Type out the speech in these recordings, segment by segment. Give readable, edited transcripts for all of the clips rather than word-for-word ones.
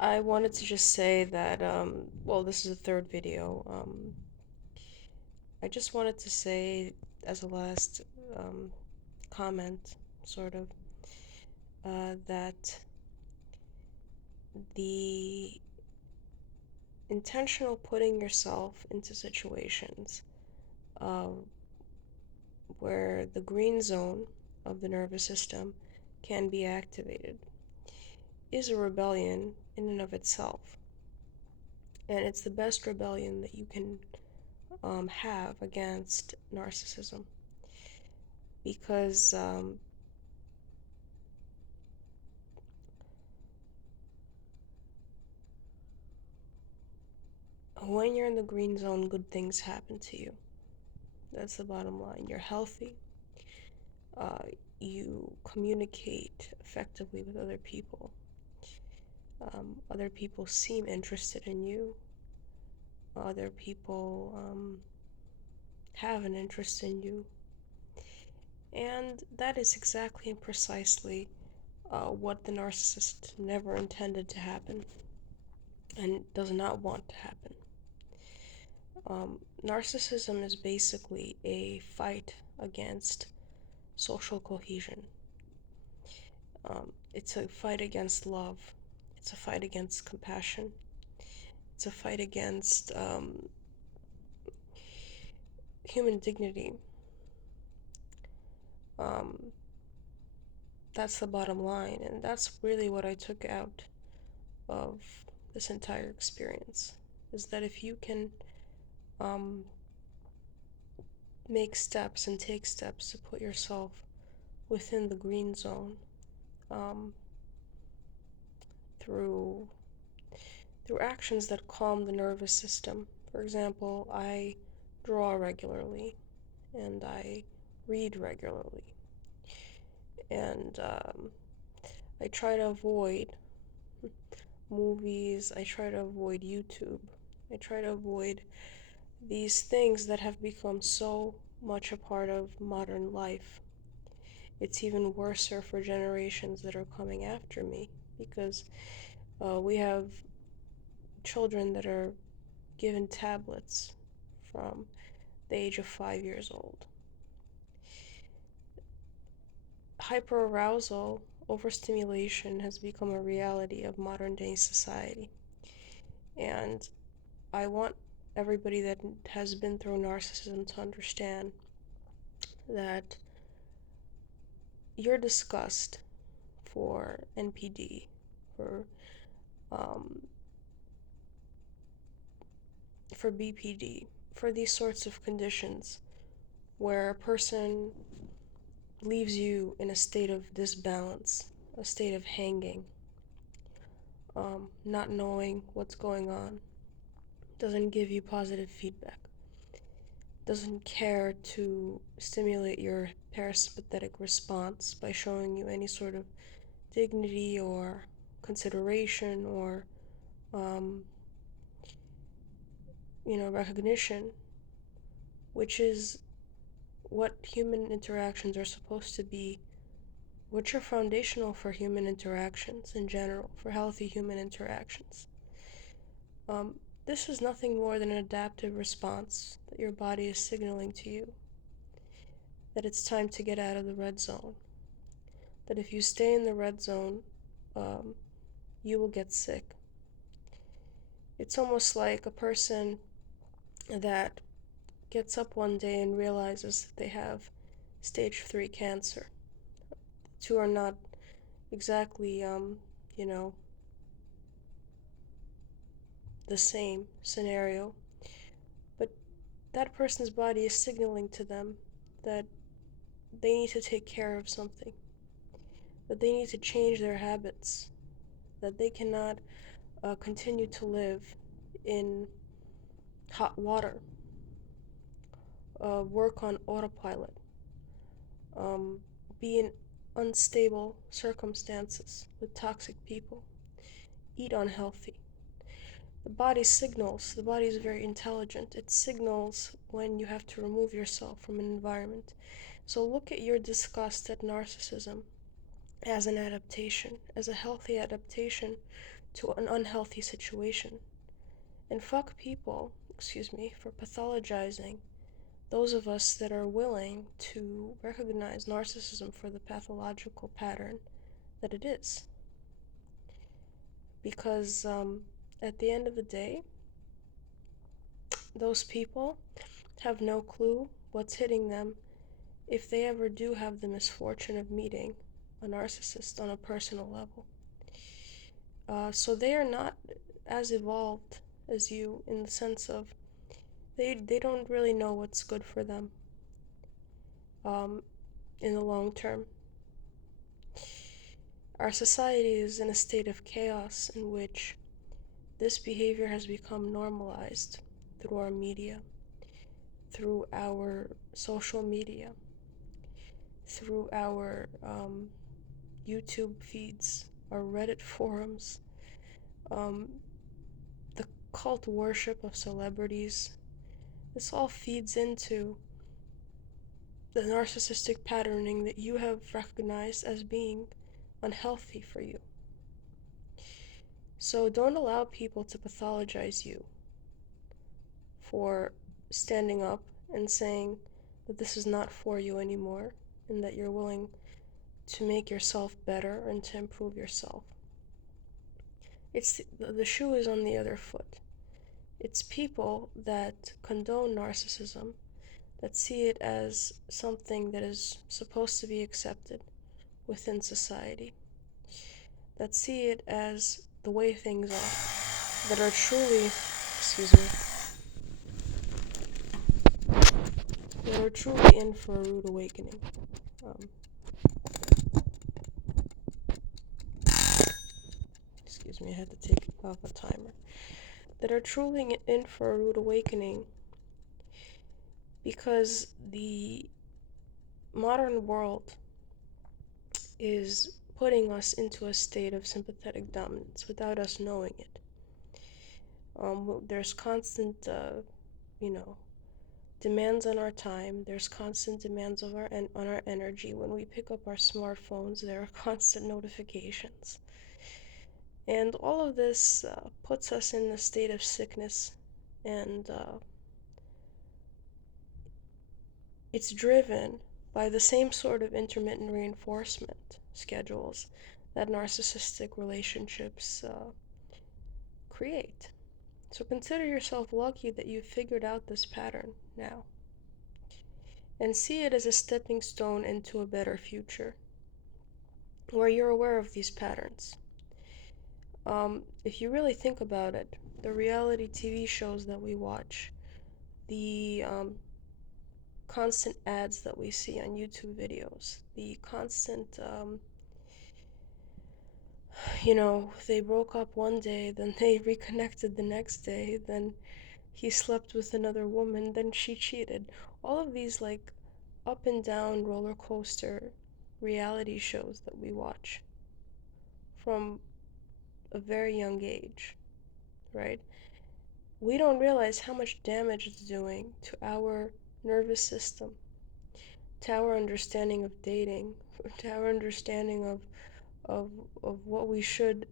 I wanted to just say that, well, this is the third video. I just wanted to say, as a last um, comment, sort of, that the intentional putting yourself into situations uh, where the green zone of the nervous system can be activated is a rebellion in and of itself. And it's the best rebellion that you can have against narcissism because when you're in the green zone, good things happen to you. That's the bottom line. You're healthy, uh, you communicate effectively with other people, other people seem interested in you, other people have an interest in you, and that is exactly and precisely what the narcissist never intended to happen and does not want to happen. Narcissism is basically a fight against social cohesion. It's a fight against love. It's a fight against compassion. It's a fight against human dignity. Um, that's the bottom line, and that's really what I took out of this entire experience. Is that if you can um, make steps and take steps to put yourself within the green zone, um, through actions that calm the nervous system. For example, I draw regularly and I read regularly, and I try to avoid movies, I try to avoid YouTube, I try to avoid these things that have become so much a part of modern life. It's even worse for generations that are coming after me because we have children that are given tablets from the age of 5 years old. Hyperarousal, overstimulation has become a reality of modern day society. And I want everybody that has been through narcissism to understand that your disgust for NPD, for um, for BPD, for these sorts of conditions where a person leaves you in a state of disbalance, a state of hanging, not knowing what's going on, doesn't give you positive feedback, doesn't care to stimulate your parasympathetic response by showing you any sort of dignity or consideration or, um, recognition, which is what human interactions are supposed to be, which are foundational for human interactions in general, for healthy human interactions. Um, this is nothing more than an adaptive response that your body is signaling to you that it's time to get out of the red zone. That if you stay in the red zone, um, you will get sick. It's almost like a person that gets up one day and realizes that they have stage 3 cancer. The two are not exactly, you know, the same scenario, but that person's body is signaling to them that they need to take care of something, that they need to change their habits, that they cannot continue to live in hot water, work on autopilot, um, be in unstable circumstances with toxic people, eat unhealthy. The body signals, the body is very intelligent. It signals when you have to remove yourself from an environment. So look at your disgust at narcissism as an adaptation, as a healthy adaptation to an unhealthy situation. And fuck people, excuse me, for pathologizing those of us that are willing to recognize narcissism for the pathological pattern that it is. Because at the end of the day, those people have no clue what's hitting them if they ever do have the misfortune of meeting a narcissist on a personal level. So they are not as evolved as you in the sense of they don't really know what's good for them in the long term. Our society is in a state of chaos in which this behavior has become normalized through our media, through our social media, through our YouTube feeds, our Reddit forums, um, the cult worship of celebrities. This all feeds into the narcissistic patterning that you have recognized as being unhealthy for you. So don't allow people to pathologize you for standing up and saying that this is not for you anymore and that you're willing to make yourself better and to improve yourself. It's the shoe is on the other foot. It's people that condone narcissism, that see it as something that is supposed to be accepted within society, that see it as the way things are, that are truly, excuse me, that are truly in for a rude awakening. Excuse me, I had to take off a timer. That are truly in for a rude awakening because the modern world is putting us into a state of sympathetic dominance without us knowing it. There's constant, demands on our time. There's constant demands of on our energy. When we pick up our smartphones, there are constant notifications. And all of this puts us in a state of sickness, and it's driven by the same sort of intermittent reinforcement schedules that narcissistic relationships create. So consider yourself lucky that you've figured out this pattern now, and see it as a stepping stone into a better future where you're aware of these patterns. If you really think about it, the reality TV shows that we watch, the constant ads that we see on YouTube videos, the constant, they broke up one day, then they reconnected the next day, then he slept with another woman, then she cheated. All of these, like, up and down roller coaster reality shows that we watch from a very young age, right? We don't realize how much damage it's doing to our nervous system, to our understanding of dating, to our understanding of what we should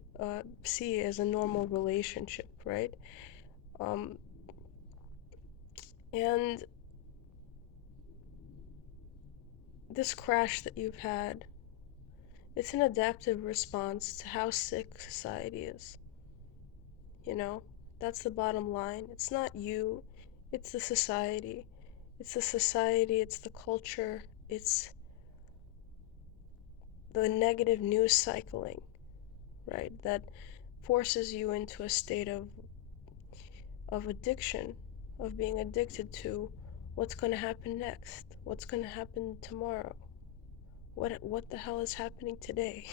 see as a normal relationship, right? Um, and this crash that you've had, it's an adaptive response to how sick society is. You know, that's the bottom line. It's not you, it's the society. It's the society, it's the culture, it's the negative news cycling, right? That forces you into a state of addiction, of being addicted to what's going to happen next, what's going to happen tomorrow, what the hell is happening today.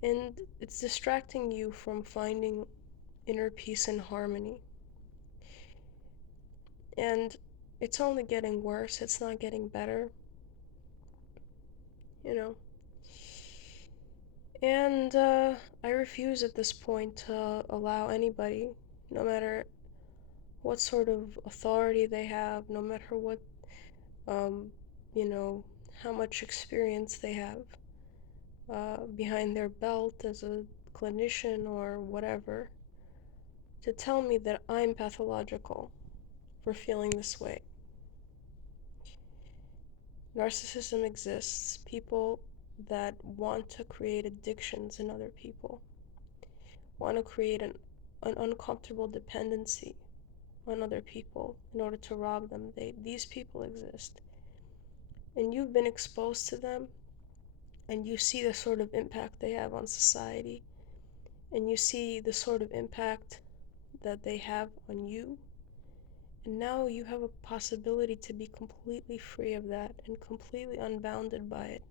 And it's distracting you from finding inner peace and harmony. And it's only getting worse, it's not getting better, you know. And I refuse at this point to allow anybody, no matter what sort of authority they have, no matter what, um, you know, how much experience they have behind their belt as a clinician or whatever to tell me that I'm pathological for feeling this way. Narcissism exists. People that want to create addictions in other people, want to create an uncomfortable dependency on other people in order to rob them. These people exist. And you've been exposed to them, and you see the sort of impact they have on society, and you see the sort of impact that they have on you. And now you have a possibility to be completely free of that and completely unbounded by it.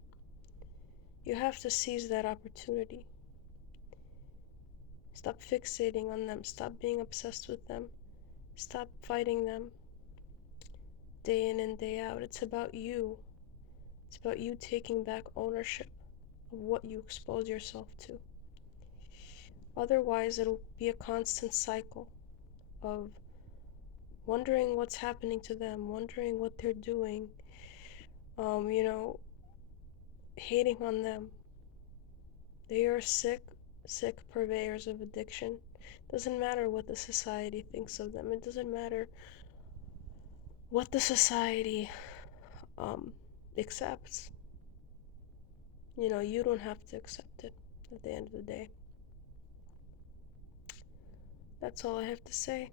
You have to seize that opportunity. Stop fixating on them. Stop being obsessed with them. Stop fighting them day in and day out. It's about you. It's about you taking back ownership of what you expose yourself to. Otherwise, it'll be a constant cycle of wondering what's happening to them, wondering what they're doing, hating on them. They are sick purveyors of addiction. Doesn't matter what the society thinks of them. It doesn't matter what the society accepts. You don't have to accept it at the end of the day. That's all I have to say.